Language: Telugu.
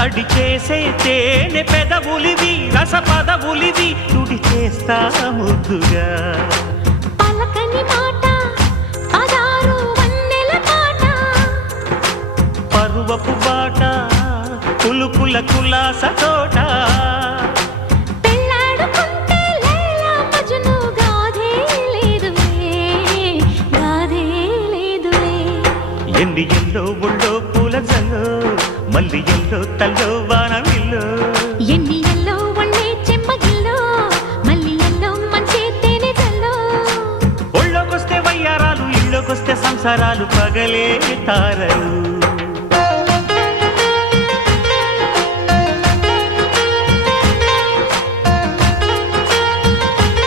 చేసే తేనె పెదవులివి రస పదవులివి తుడి చేస్తా ముద్దుగా. పలకని మాట పదారు వన్నెల పాట పరువపు బాట కులుకుల కులాస తోట. ఎన్ని ఎల్లో ఒళ్ళో పూల జల్లో మల్లి ఎల్లో తల్లో వానవిల్లో. ఎన్ని ఎల్లో వండే చెమ్మగిల్లో. మళ్ళీ ఎల్లో మంచి తేనె జల్లో. ఒళ్ళోకొస్తే వయ్యారాలు ఇళ్ళోకొస్తే సంసారాలు పగలే తారలు